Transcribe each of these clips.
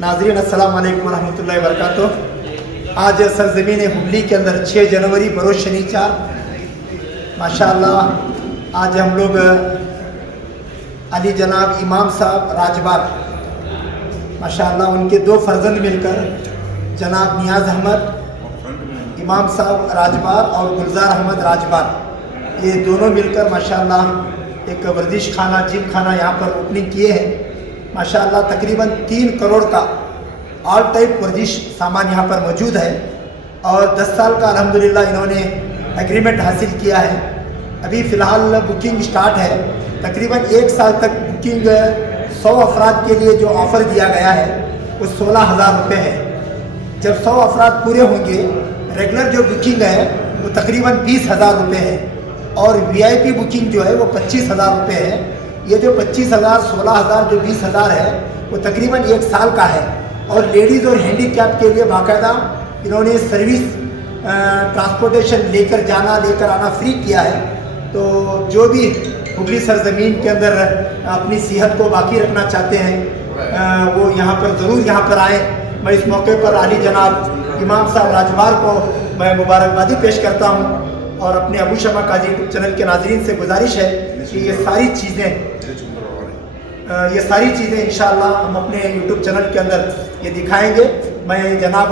नाजरीन, अस्सलाम वालेकुम रहमतुल्लाहि व बरकातुहू आज सरजमीन हुबली के अंदर 6 जनवरी बरोज शनिचार माशाअल्लाह आज हम लोग, अली जनाब इमाम साहब राजबाग माशाअल्लाह उनके दो फर्जंद मिलकर जनाब नियाज अहमद, इमाम साहब राजबार और गुलजार अहमद राजबार ये दोनों मिलकर माशाअल्लाह एक वर्जिश खाना, जिम खाना यहाँ पर ओपनिंग किए हैं। माशाअल्लाह तकरीबन तीन करोड़ का ऑल टाइप वर्जिश सामान यहाँ पर मौजूद है। और 10 साल का अल्हम्दुलिल्लाह इन्होंने एग्रीमेंट हासिल किया है। अभी फ़िलहाल बुकिंग स्टार्ट है। तकरीबन एक साल तक बुकिंग सौ अफराद के लिए जो ऑफ़र दिया गया है, वो सोलह हज़ार रुपये है। जब सौ अफराद पूरे होंगे रेगुलर जो बुकिंग है, वो तकरीबन बीस हज़ार रुपये है। और वीआईपी बुकिंग जो है, वो पच्चीस हज़ार रुपये है। ये जो पच्चीस हज़ार सोलह हज़ार जो बीस हज़ार है वो तकरीबन एक साल का है। और लेडीज़ और हैंडीकैप के लिए बाकायदा इन्होंने सर्विस ट्रांसपोर्टेशन लेकर जाना लेकर आना फ्री किया है। तो जो भी हुगली सरजमीन के अंदर अपनी सेहत को बाकी रखना चाहते हैं अ, वो यहाँ पर ज़रूर यहाँ पर आए। मैं इस मौके पर अली जनाब इमाम साहब राजवार को मैं मुबारकबादी पेश करता हूँ और अपने अबू शमा काजी यूट्यूब चैनल के नाजरन से गुजारिश है कि ये सारी चीज़ें ये सारी चीज़ें इंशाल्लाह हम अपने यूट्यूब चैनल के अंदर ये दिखाएँगे। मैं जनाब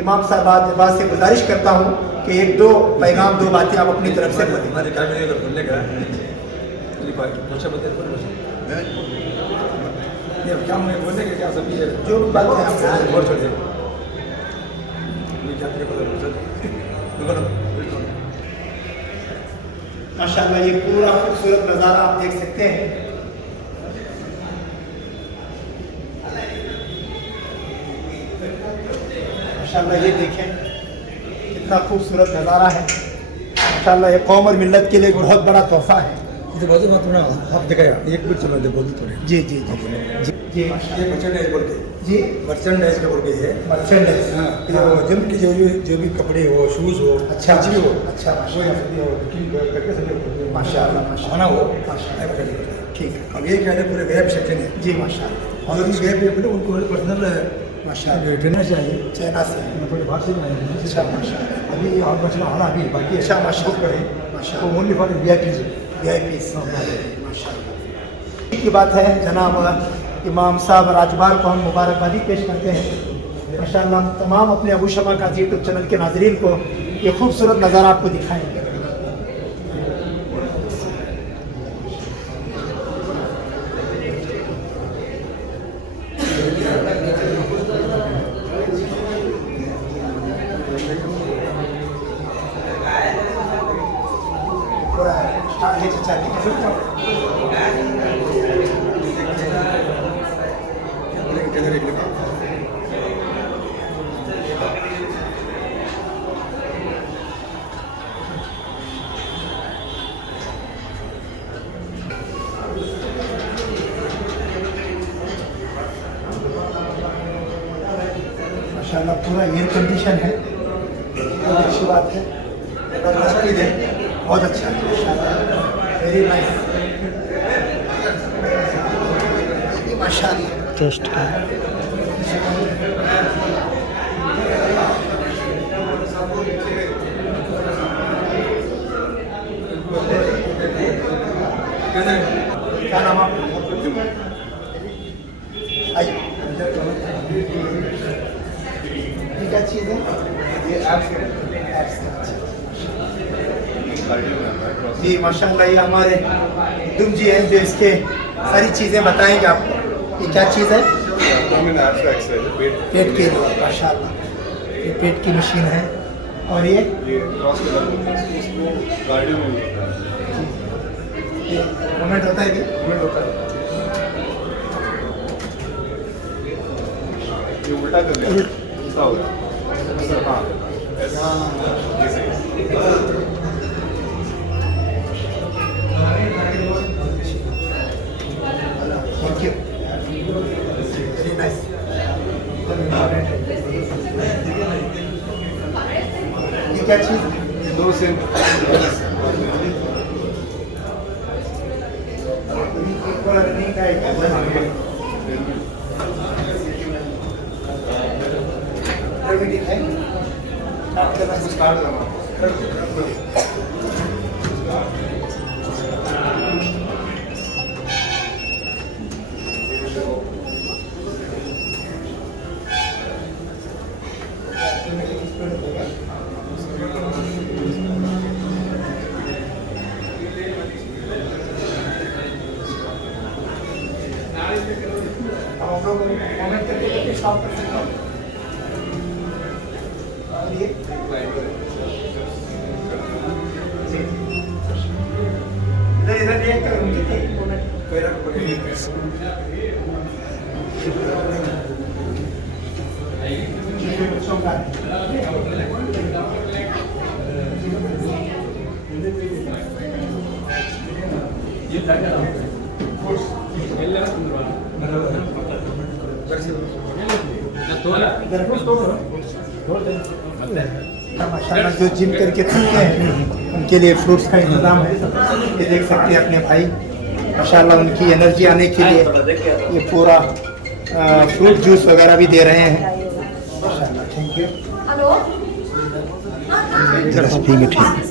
इमाम साहब बात से गुजारिश करता हूँ कि एक दो पैगाम दो बातें आप अपनी तरफ़ से बोलने का जो बात है माशाल्लाह ये पूरा खूबसूरत नज़ारा आप देख सकते हैं। माशाल्लाह ये देखें कितना खूबसूरत नज़ारा है। माशाल्लाह ये कौम और मिल्लत के लिए बहुत बड़ा तोहफा है। जी जी जी। जी जी। ये मर्चेंडाइज के। जी। बोल है मर्चेंडाइज हाँ जिम के जो भी जो भी कपड़े हो शूज़ हो अच्छा कुछ भी हो अच्छा माशाअल्लाह। खाना हो ठीक है। अब ये क्या है पूरे वेब सेक्शन है। जी माशाल्लाह। और इस वेब उनको पर्सनल माशाल्लाह। ट्रेनर चाहिए चाइना से। थोड़े बाहर से आए अच्छा अभी और अभी बाकी अच्छा, करें। माशाल्लाह। तो only for V I Ps VIP माशाल्लाह। की बात है जनाब इमाम साहब राजबार को हम मुबारकबादी पेश करते हैं। माशा हम तमाम अपने अबू शमा काजी यूट्यूब चैनल के नाजरीन को ये खूबसूरत नज़ारा आपको दिखाएँगे पूरा स्टार्ट है चचा माशाल्लाह पूरा एयर कंडीशन है। बहुत अच्छी बात है। बहुत अच्छा है। वेरी नाइस माशाल्लाह। टेस्ट का जी माशाल्लाह ये हमारे दुम जी जो इसके सारी चीज़ें बताएँगे आपको। ये क्या चीज़ है? पेट पेट के लिए। माशाल्लाह। ये पेट की मशीन है। और ये? मोमेंट होता है कि? होता है। उल्टा कर दिया हाँ। catches those in Thank you. Same एक बार रनिंग का एक मीटिंग जो जिम करके थकते हैं उनके लिए फ्रूट्स का इंतज़ाम है ये देख सकते हैं अपने भाई माशाल्लाह उनकी एनर्जी आने के लिए ये पूरा फ्रूट जूस वगैरह भी दे रहे हैं थैंक यू ठीक है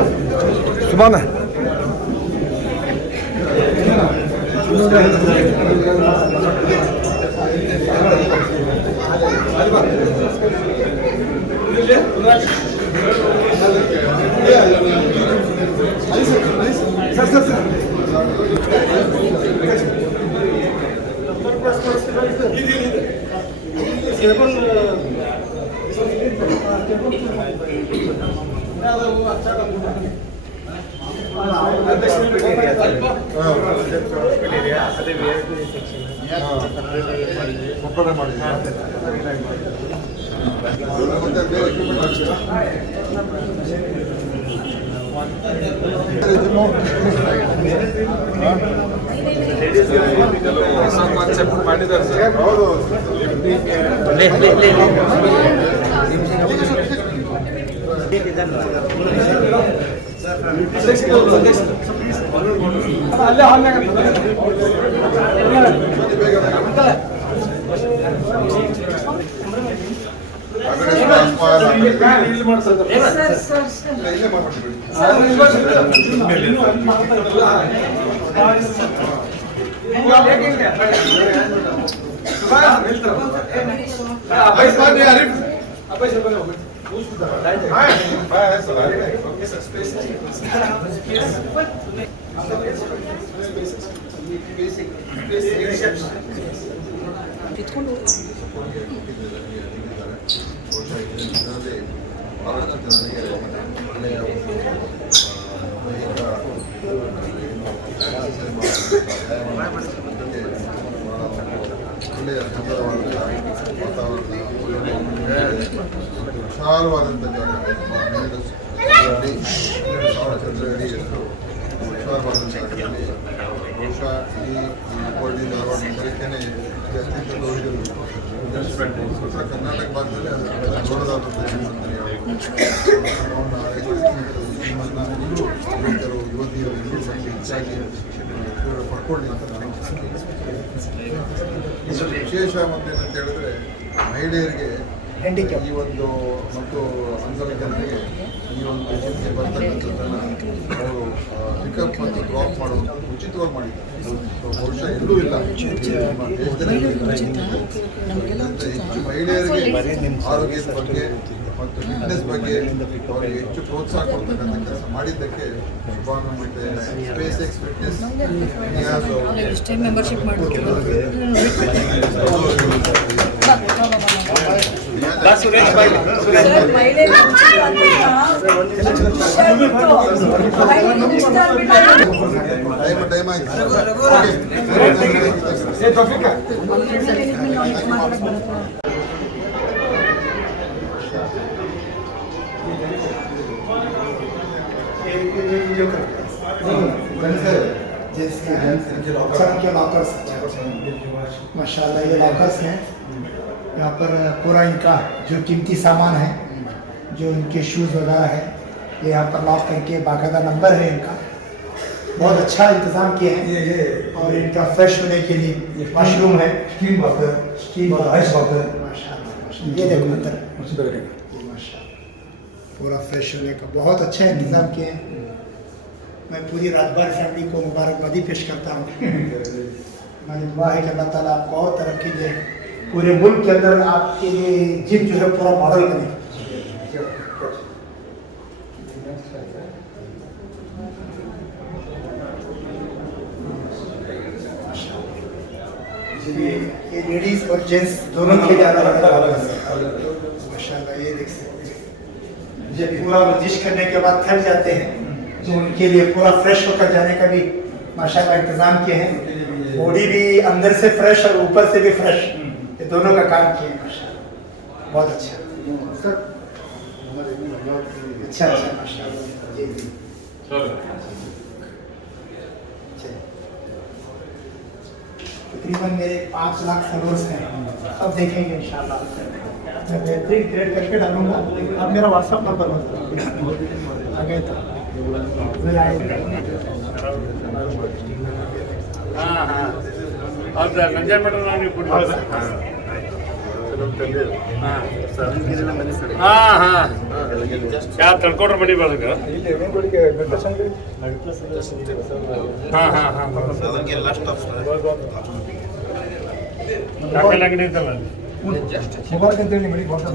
दो भी किधर ಒಪ್ಪಂದ ಮಾಡಿದ್ದಾರೆ ಸರ್ ಹೌದು ಕಾನ್ಸೆಪ್ಟ್ ಮಾಡಿದ್ದಾರೆ C'est trop. ಒಳ್ಳೆಯ ಸುಂದರವಾದ ವಾತಾವರಣ ವಿಶಾಲವಾದಂಥ ಜಾಗ ಚಂದ್ರಗಡಿ ಎಷ್ಟು ವಿಶಾಲವಾದ ಜಾಗದಲ್ಲಿ ಬಹುಶಃ ಈ ಕೋಳಿ ಧಾರವಾಡ ನಗರಕ್ಕೇನೆ ಅತ್ಯಂತ ಉತ್ತರ ಕರ್ನಾಟಕ ಭಾಗದಲ್ಲಿ ಅದು ದೊಡ್ಡದಾದಂಥ ಜೀವನ ಹೆಚ್ಚಾಗಿ ಪಡ್ಕೊಳ್ಳಿ ಅಂತ ನಾನು ವಿಶೇಷ ಒಂದೇನಂತ ಹೇಳಿದ್ರೆ ಮಹಿಳೆಯರಿಗೆ ಈ ಒಂದು ಮತ್ತು ಅಂಗವಿಕಲರಿಗೆ ಈ ಒಂದು ಯೋಜನೆಗೆ ಬರ್ತಕ್ಕಂಥದ್ದನ್ನು ಅವರು ಪಿಕಪ್ ಮತ್ತು ಡ್ರಾಪ್ ಮಾಡೋದು ಉಚಿತವಾಗಿ ಮಾಡಿದ್ದಾರೆ ಬಹುಶಃ ಎಲ್ಲೂ ಇಲ್ಲ ನಮ್ಮ ದೇಶದಲ್ಲಿ ಹೆಚ್ಚು ಮಹಿಳೆಯರಿಗೆ ಆರೋಗ್ಯದ ಬಗ್ಗೆ ಮತ್ತು ಫಿಟ್ನೆಸ್ ಬಗ್ಗೆ ಅವರಿಗೆ ಹೆಚ್ಚು ಪ್ರೋತ್ಸಾಹ ಕೊಡ್ತಕ್ಕಂಥ ಕೆಲಸ ಮಾಡಿದ್ದಕ್ಕೆ ಶುಭಾನ ಮತ್ತೆ ಸ್ಪೇಸ್ ಎಕ್ಸ್ ಫಿಟ್ನೆಸ್ ಎಷ್ಟೇ ಮೆಂಬರ್ಶಿಪ್ ಮಾಡೋದು ಟೈಮ್ ಟೈಮ್ ಆಯ್ತು ये हाँ। हाँ। माशाल्लाह ये लॉकर्स हैं। यहाँ पर पूरा इनका जो कीमती सामान है जो इनके शूज़ वगैरह है ये यहाँ पर लॉक करके बाकायदा नंबर है इनका। बहुत अच्छा इंतज़ाम किए हैं। और इनका फ्रेश होने के लिए वॉशरूम है। ये देखो अंदर। पूरा फ्रेश होने का। बहुत अच्छा इंतज़ाम किए हैं। मैं पूरी राजबार फैमिली को मुबारकबादी पेश करता हूँ। मैंने दुआ है कि अल्लाह ताला आपको और तरक्की दे। पूरे मुल्क के अंदर आपके लिए जिम जो है पूरा मॉडल बने। ये लेडीज़ और जेंट्स दोनों के लिए अलग अलग माशाल्लाह, ये देख सकते जब पूरा वर्जिश करने के बाद थक जाते हैं तो उनके लिए पूरा फ्रेश होकर जाने का भी माशाल्लाह इंतज़ाम किए हैं। बॉडी भी अंदर से फ्रेश और ऊपर से भी फ्रेश ये दोनों का काम किए हैं माशाल्लाह। बहुत अच्छा। अच्छा अच्छा जी जी। तकरीबन मेरे पाँच लाख फॉलोअर्स हैं। सब देखेंगे इंशाल्लाह। मैं बेहतरीन ग्रेड करके डालूंगा आप मेरा व्हाट्सअप नंबर बता आ गए तो मैं आए ಹೌದಾ ಸಂಜಯ್ ಮಠ ನೀವು ಕೊಡ್ಬೋದು ಹಾ ಹಾ ಯಾರು ತಡ್ಕೊಂಡ್ರೆ ಮಡಿ ಬಳಗ ಇಲ್ಲಿ ವೆಂಕಟಿಗೆ ಬೆಟ್ಟಸಂದ್ರಿ ಹಾ ಹಾ ಹಾ ಕಾಪೆಲ್ ಅಂಗಡಿ ಇದ್ದಲ್ಲ ಮುಬಾರಕ್ ಅಂತೇಳಿ ಮನೆಗೆ ಹೋಗ್ತಾ